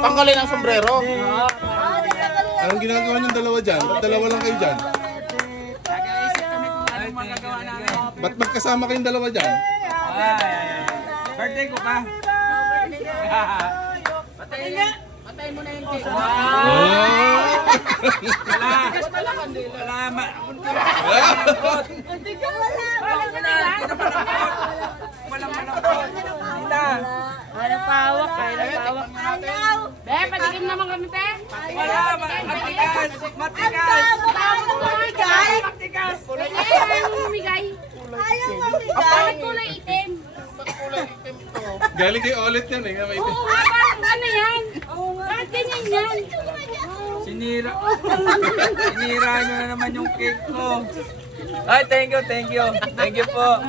Tanggalin ang sombrero. Anong ginagawa niyong dalawa dyan? Ba't dalawa lang kayo dyan? Ba't magkasama kayong dalawa dyan? Birthday ko pa. Patay mo na yung cake. Wala. Walang malapot. Tita. Walang pawak, walang pawak. Be, patikim naman kami, te. Wala. Matigas. Matigas. Matigas. Ayaw mo umigay. Bakit kulay itim? Galing kay Olet yan eh. Oo nga, parang ano yan? Bakit ganyan yan? Sinira nyo na naman yung cake ko. Ay, thank you. Thank you po.